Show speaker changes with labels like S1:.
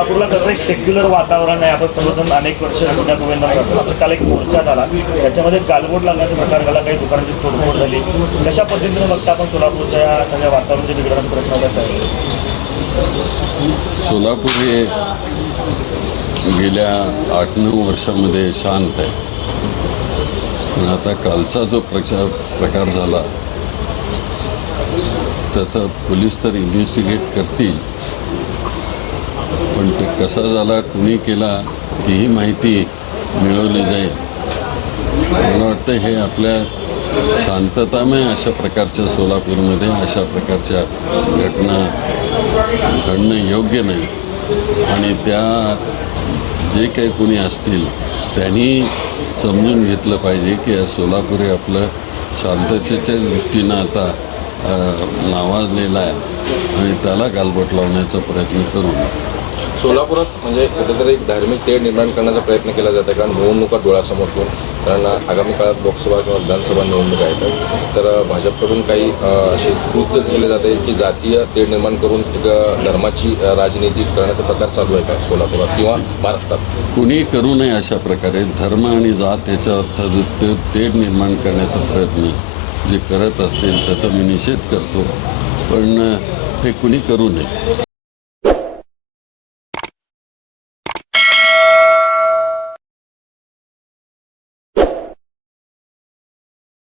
S1: सोलापूरला कसं एक सेक्युलर वातावरण आहे. आपण सर्वजण अनेक वर्ष गुन्ह्या गोविंदाला जातो काल एक मोर्चा झाला. त्याच्यामध्ये गालबोट लागण्याचा प्रकार झाला काही दुकानांची तोडफोड झाली. कशा पद्धतीने बघता आपण सोलापूरच्या या सगळ्या वातावरणाचे बिघडण्याचा प्रयत्न करत आहे
S2: सोलापूर हे गेल्या आठ नऊ वर्षामध्ये शांत आहे. पण आता कालचा जो प्रचार प्रकार झाला त्याचं पोलीस तर इन्व्हेस्टिगेट करतील. कसा झाला कुणी केला तीही माहिती मिळवली जाईल. मला वाटतं हे आपल्या शांततामय अशा प्रकारच्या सोलापूरमध्ये अशा प्रकारच्या घटना घडणं योग्य नाही. आणि त्या जे काही कोणी असतील त्यांनी समजून घेतलं पाहिजे की या सोलापूर हे आपलं शांततेच्या दृष्टीनं आता नावाजलेला आहे. आणि त्याला गालबोट लावण्याचा प्रयत्न करू नये
S3: सोलापुरात म्हणजे कुठेतरी एक धार्मिक तेढ निर्माण करण्याचा प्रयत्न केला जातो कारण निवडणुका डोळ्यासमोर ठेवून कारण आगामी काळात लोकसभा किंवा विधानसभा निवडणुका येतात. तर भाजपकडून काही असे कृत्य केले जाते की जातीय तेढ निर्माण करून एक धर्माची राजनीती करण्याचा प्रकार चालू आहे का सोलापुरात किंवा महाराष्ट्रात?
S2: कुणी करू नये अशा प्रकारे धर्म आणि जात याच्यावरचा जो तेढ निर्माण करण्याचा प्रयत्न जे करत असतील त्याचा मी निषेध करतो. पण हे कुणी करू नये.